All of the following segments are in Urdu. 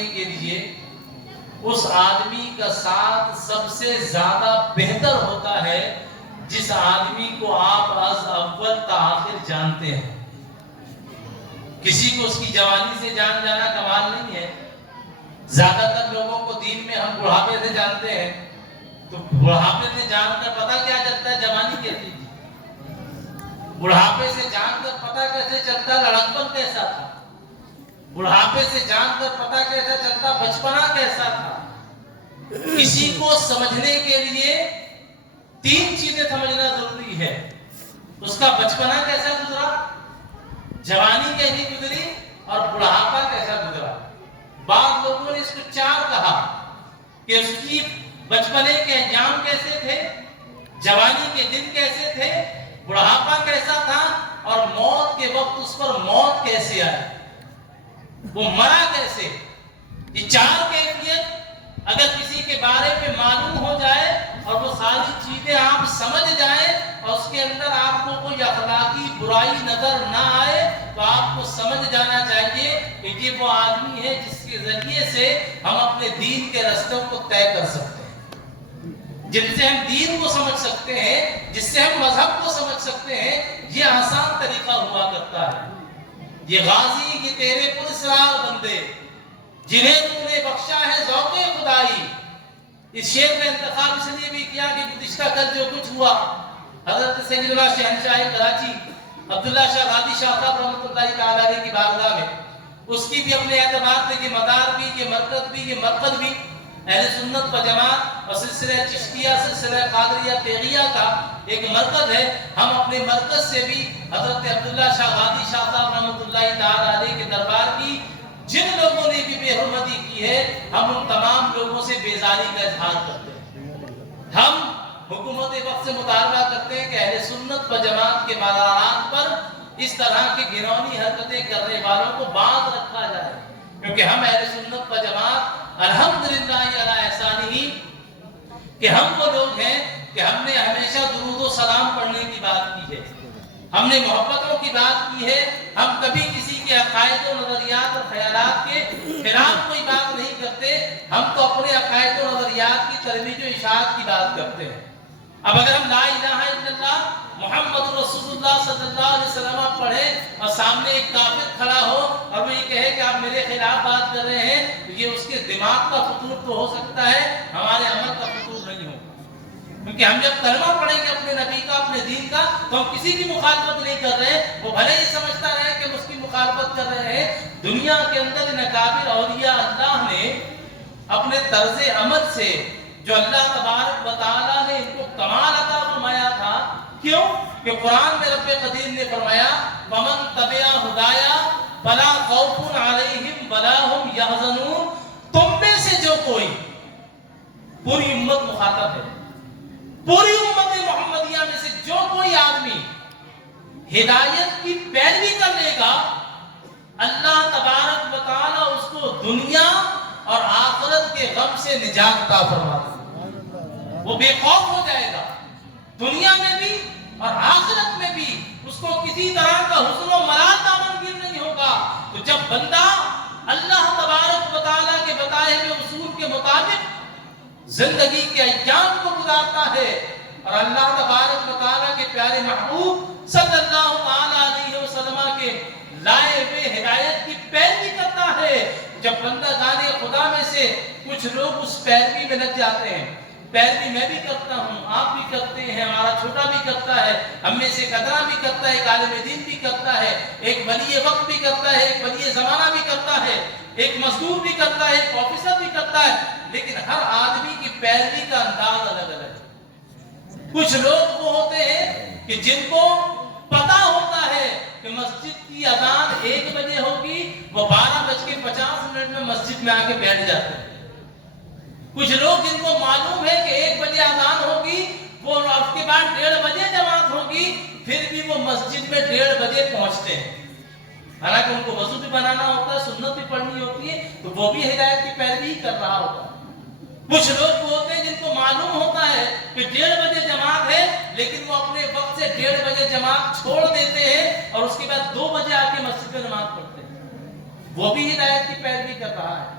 سمجھنے کے لیے اس آدمی کا ساتھ سب سے زیادہ بہتر ہوتا ہے جس آدمی کو آپ از اول تا آخر جانتے ہیں. کسی کو اس کی جوانی سے جان جانا کمال نہیں ہے. زیادہ تر لوگوں کو دین میں ہم بڑھاپے سے جانتے ہیں، تو بڑھاپے سے جان کر پتہ کیا چلتا ہے جوانی کیسی تھی، بڑھاپے سے جان کر پتہ کیسے چلتا لڑکپن کیسا تھا، بڑھاپے سے جان کر پتہ کیسا چلتا بچپنا کیسا تھا. کسی کو سمجھنے کے لیے تین چیزیں سمجھنا ضروری ہے. اس کا بچپنا کیسا گزرا، جوانی کیسی گزری اور بڑھاپا کیسا گزرا. بعض لوگوں نے اس کو چار کہا کہ اس کی بچپنے کے انجام کیسے تھے، جوانی کے دن کیسے تھے، بڑھاپا کیسا تھا اور موت کے وقت اس پر موت کیسے آئی، وہ مرا کیسے. یہ چار کیفیت اگر کسی کے بارے میں معلوم ہو جائے اور وہ ساری چیزیں آپ سمجھ جائیں اور اس کے اندر آپ کو کوئی اخلاقی برائی نظر نہ آئے تو آپ کو سمجھ جانا چاہیے کہ یہ وہ آدمی ہے جس کے ذریعے سے ہم اپنے دین کے رستوں کو طے کر سکتے ہیں، جن سے ہم دین کو سمجھ سکتے ہیں، جس سے ہم مذہب کو سمجھ سکتے ہیں. یہ آسان طریقہ ہوا کرتا ہے. یہ غازی یہ تیرے پراسرار بندے جنہیں تو نے بخشا ہے ذوق خدائی. اس شعر کا انتخاب اس لیے بھی کیا کہ گزشتہ کل جو کچھ ہوا حضرت سیدنا شہنشاہ کراچی عبداللہ شاہ غازی شاہ صاحب رحمۃ اللہ تعالی علیہ کی بارگاہ میں اس کی بھی اپنے اعتبار سے یہ مدار بھی، یہ مرکز بھی، یہ مرکز بھی اہل سنت و جماعت اور سلسلہ چشتیہ سلسلہ قادریہ تیغیہ کا ایک مرکز ہے. ہم اپنے مرکز سے بھی حضرت عبداللہ شاہ غازی شاہ صاحب رحمۃ اللہ تعالی علیہ کے دربار کی جن لوگوں نے بھی بے حرمتی کی ہے ہم ان تمام لوگوں سے بیزاری کا اظہار کرتے ہیں. ہم حکومت وقت سے مطالبہ کرتے ہیں کہ اہل سنت و جماعت کے مزارات پر اس طرح کی گھناؤنی حرکتیں کرنے والوں کو باز رکھا جائے، کیونکہ ہم اہل سنت و جماعت الحمدللہ علی احسانہ کہ ہم وہ لوگ ہیں کہ ہم نے ہمیشہ درود و سلام پڑھنے کی بات کی ہے، ہم نے محبتوں کی بات کی ہے. ہم کبھی کسی کے عقائد و نظریات اور خیالات کے خلاف کوئی بات نہیں کرتے. ہم تو اپنے عقائد و نظریات کی ترویج و اشاعت کی بات کرتے ہیں. اب اگر ہم لا الہ الا اللہ محمد رسول اللہ صلی اللہ علیہ وسلم پڑھیں اور سامنے ایک کافر کھڑا ہو اور وہ یہ کہے کہ آپ میرے خلاف بات کر رہے ہیں تو یہ اس کے دماغ کا فطور تو ہو سکتا ہے، ہمارے عمل کا فطور نہیں ہوگا. کیونکہ ہم جب کلمہ پڑھیں گے اپنے نبی کا اپنے دین کا تو ہم کسی کی مخالفت نہیں کر رہے. وہ بھلے ہی سمجھتا رہے کہ ہم اس کی مخالفت کر رہے ہیں. دنیا کے اندر ان اکابر اولیاء اللہ نے اپنے طرز عمل سے جو اللہ تبارک و تعالیٰ نے ان کو کمال عطا فرمایا تھا. کیوں؟ کہ قرآن میں رب قدیر نے فرمایا وَمَن تَبِعَ هُدَايَا فَلَا خَوْفٌ عَلَيْهِمْ وَلَا هُمْ يَحْزَنُونَ. تم میں سے جو کوئی، پوری امت مخاطب ہے، پوری امت محمدیہ میں سے جو کوئی آدمی ہدایت کی پیروی کر لے گا اللہ تبارک و تعالیٰ اس کو دنیا اور آخرت کے غم سے نجات عطا فرما دے. وہ بے خوف ہو جائے گا، دنیا میں بھی اور آخرت میں بھی اس کو کسی طرح کا حزن و ملال دامنگیر نہیں ہوگا. تو جب بندہ اللہ تبارک و تعالیٰ کے بتائے ہوئے اصول کے مطابق زندگی کے ایام کو گزارتا ہے اور اللہ تبارک و تعالیٰ کے پیارے محبوب صلی اللہ علیہ وسلم کے لائے ہوئے ہدایت کی پیروی کرتا ہے، جب بندہ گانے خدا میں سے کچھ لوگ اس پیروی میں لگ جاتے ہیں. پیروی میں بھی کرتا ہوں، آپ بھی کرتے ہیں، ہمارا چھوٹا بھی کرتا ہے، ہم میں سے قدرہ بھی کرتا ہے، ایک عالم دین بھی کرتا ہے، ایک ولی وقت بھی کرتا ہے، ایک ولی زمانہ بھی کرتا ہے، ایک مزدور بھی کرتا ہے، ایک آفیسر بھی کرتا ہے. لیکن ہر آدمی کی پیروی کا انداز الگ الگ ہے. کچھ لوگ وہ ہوتے ہیں کہ جن کو پتا ہوتا ہے کہ مسجد کی اذان 1 بجے ہوگی، وہ 12:50 میں مسجد میں آ کے بیٹھ جاتے ہیں. کچھ لوگ جن کو معلوم ہے کہ 1 بجے اذان ہوگی، وہ اس کے بعد 1:30 بجے جماعت ہوگی، پھر بھی وہ مسجد میں 1:30 بجے پہنچتے ہیں. حالانکہ ان کو وضو بھی بنانا ہوتا ہے، سنت بھی پڑھنی ہوتی ہے، تو وہ بھی ہدایت کی پیروی کر رہا ہوتا ہے. کچھ لوگ وہ ہوتے ہیں جن کو معلوم ہوتا ہے کہ 1:30 بجے جماعت ہے، لیکن وہ اپنے وقت سے 1:30 بجے جماعت چھوڑ دیتے ہیں اور اس کے بعد 2 بجے آ کے مسجد میں نماز پڑھتے ہیں. وہ بھی ہدایت کی پیروی کر رہا ہے.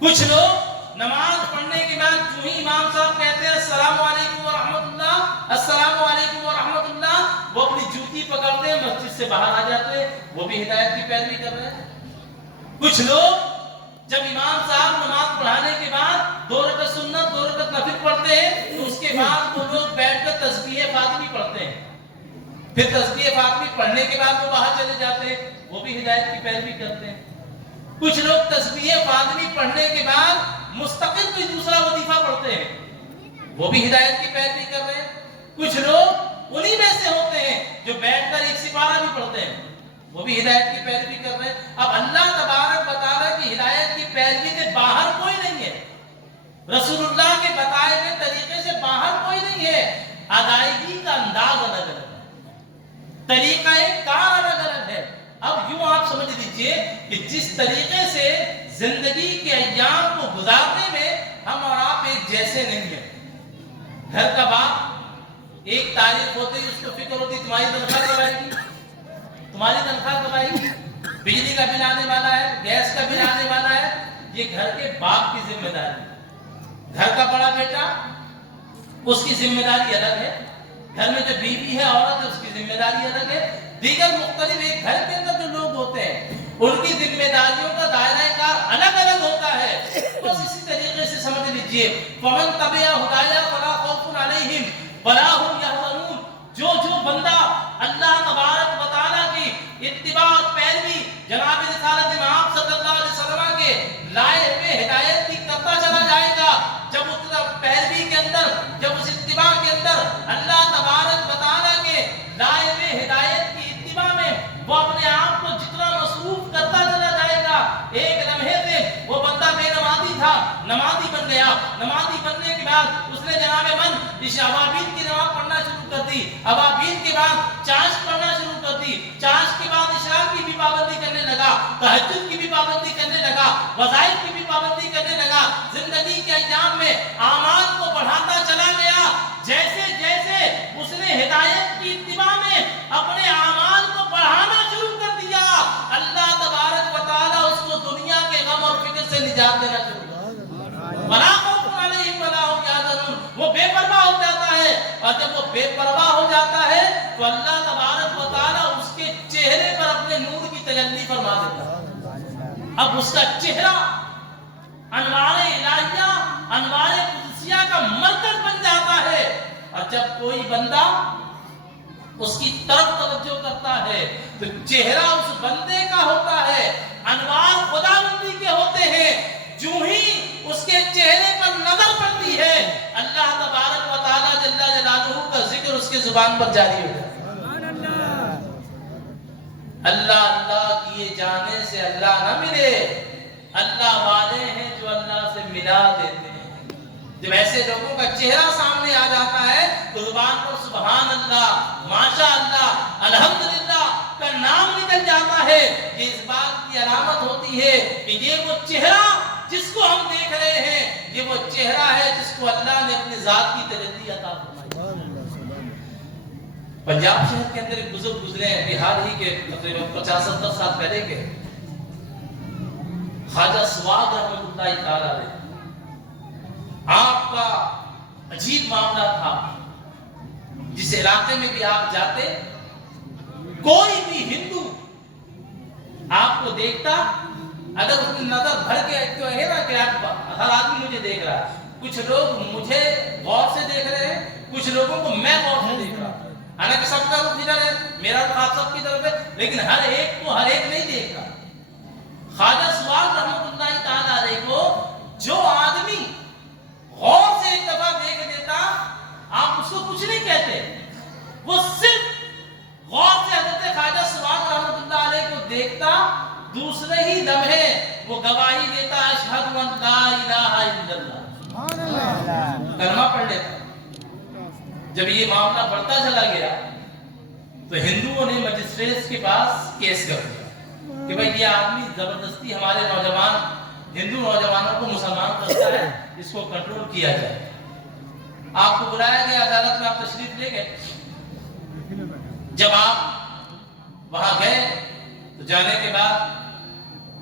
کچھ لوگ نماز پڑھنے کے بعد جو ہی امام صاحب کہتے ہیں السلام علیکم ورحمۃ اللہ، السلام علیکم ورحمۃ اللہ، وہ اپنی جوتی پکڑتے ہیں، مسجد سے باہر آ جاتے ہیں، وہ بھی ہدایت کی پیروی کر رہے ہیں۔ کچھ لوگ جب امام صاحب نماز پڑھانے کے بعد 2 رکعت سنت 2 رکعت نفل پڑھتے ہیں تو اس کے بعد وہ لوگ بیٹھ کر تسبیح فاطمی پڑھتے ہیں، پھر تسبیح فاطمی پڑھنے کے بعد وہ باہر چلے جاتے ہیں، وہ بھی ہدایت کی پیروی کرتے ہیں۔ کچھ لوگ تسبیح فاطمی پڑھنے کے بعد مستقل کوئی دوسرا وظیفہ پڑھتے ہیں، وہ بھی ہدایت کی پیروی کر رہے ہیں۔ کچھ لوگ انہی میں سے ہوتے ہیں جو بیٹھ کر ایک سپارہ بھی پڑھتے ہیں، وہ بھی ہدایت کی پیروی کر رہے ہیں۔ اب اللہ تبارک و تعالیٰ کی ہدایت کی پیروی سے باہر کوئی نہیں ہے، رسول اللہ کے بتائے ہوئے طریقے سے باہر کوئی نہیں ہے۔ ادائیگی کا انداز الگ الگ ہے، طریقہ کار الگ الگ ہے۔ اب یوں آپ سمجھ لیجئے کہ جس طریقے سے زندگی کے ایام کو گزارنے میں ہم اور آپ ایک جیسے نہیں ہیں۔ گھر کا باپ ایک تاریخ ہوتی ہے، اس کو فکر ہوتی تمہاری تنخواہ کب آئے گی، تمہاری تنخواہ کب آئے گی، بجلی کا بل آنے والا ہے، گیس کا بل آنے والا ہے۔ یہ گھر کے باپ کی ذمہ داری ہے۔ گھر کا بڑا بیٹا، اس کی ذمہ داری الگ ہے، گھر میں جو بیوی ہے عورت ہے اس کی ذمہ داری الگ ہے، دیگر مختلف ایک گھر کے اندر جو لوگ ہوتے ہیں ان کی ذمہ داریوں کا دائرہ کار الگ الگ ہوتا ہے۔ بس اسی طریقے سے سمجھ لیجئے فمن تبع ہدایا فلا خوف علیہم ولا هم يحزنون، جو بندہ اللہ تبارک و تعالیٰ کی اتباع اور پیروی جناب رسالت امام صلی اللہ علیہ وسلم کے لائے ہوئے ہدایت کی کرتا چلا جائے گا، جب اس پیروی کے اندر، جب اس اتباع کے اندر اللہ تبارک و تعالیٰ کے لائے ہوئے ہدایت کی اتباع میں وہ اپنے آپ کو جتنا مصروف کرتا چلا جائے گا، ایک لمحے سے وہ بندہ بے نمازی تھا نمازی بن گیا، نمازی بننے کے بعد اس نے جناب من ابابیل کی نماز پڑھنا شروع کر دی، ابابیل کے بعد چاشت پڑھنا شروع کر دی، چاشت کے بعد اشراق کی بھی پابندی کرنے لگا، تہجد کی بھی پابندی کرنے لگا، وظائف کی بھی پابندی کرنے لگا، زندگی کے ایام میں اعمال کو بڑھاتا چلا گیا۔ جیسے جیسے اس نے ہدایت کی اتباع میں اپنے اعمال کو بڑھانا شروع کر دیا، اللہ تبارک و تعالیٰ اس کو دنیا کے غم اور فکر سے نجات دینا شروع کر دیا۔ ولا خوف علیہم ولا هم يحزنون، وہ بے پرواہ ہو جاتا ہے، اور جب وہ بے پرواہ ہو جاتا ہے تو اللہ تبارک و تعالیٰ اس کے چہرے پر اپنے نور کی تجلی فرما دیتا ہے۔ اب اس کا چہرہ انوار الہیہ، انوار قدسیہ کا مرکز بن جاتا ہے، اور جب کوئی بندہ اس کی طرف توجہ کرتا ہے تو چہرہ اس بندے کا ہوتا ہے، انوار خداوندی کے ہوتے ہیں۔ جو ہی اس کے چہرے پر نظر پڑتی ہے اللہ تبارک و تعالیٰ جل جلالہ کا ذکر اس کی زبان پر جاری ہو جاتا ہے۔ اللہ اللہ کیے جانے سے اللہ نہ ملے، اللہ والے ہیں جو اللہ سے ملا دیتے ہیں۔ جب ایسے لوگوں کا چہرہ سامنے آ جاتا ہے تو زبان پر سبحان اللہ، ماشاء اللہ، الحمدللہ کا نام نکل جاتا ہے۔ یہ اس بات کی علامت ہوتی ہے کہ یہ وہ چہرہ جس کو ہم دیکھ رہے ہیں، یہ وہ چہرہ ہے جس کو اللہ نے اپنی ذات کی تجلی عطا فرمائی۔ پنجاب شہر کے اندر ایک بزرگ گزرے ہیں، بہار ہی کے تقریباً 50-70 سال پہلے کے، خواجہ سواد رحمۃ اللہ تعالیٰ علیہ۔ آپ کا عجیب معاملہ تھا، جس علاقے میں بھی آپ جاتے کوئی بھی ہندو آپ کو دیکھتا، اگر اس نے نظر بھر کے تو ہے نا کہ ہر آدمی مجھے دیکھ رہا ہے، کچھ لوگ مجھے غور سے دیکھ رہے ہیں، کچھ لوگوں کو میں غور سے دیکھ رہا ہوں، حالانکہ سب کا رخ ادھر ہے، میرا رخ آپ سب کی طرف ہے، لیکن ہر ایک کو ہر ایک نہیں دیکھ رہا۔ خواجہ سواد رحمۃ اللہ تعالیٰ علیہ کو جو آدمی غور سے ایک دفعہ دیکھ دیتا، آپ اس کو کچھ نہیں کہتے، وہ صرف غور سے حضرت خواجہ سواد رحمۃ اللہ علیہ کو دیکھتا، دوسرے ہی لمحے وہ گواہی دیتا اشہد ان لا الہ الا اللہ، کلمہ پڑھ لیتا۔ جب یہ معاملہ بڑھتا چلا گیا تو ہندوؤں نے مجسٹریٹ کے پاس کیس کر دیا کہ بھائی یہ آدمی زبردستی ہمارے نوجوان ہندو نوجوانوں کو مسلمان کرتا ہے، اس کو کنٹرول کیا جائے۔ آپ کو بلایا گیا عدالت میں، آپ تشریف لے گئے۔ جب آپ وہاں گئے تو جانے کے بعد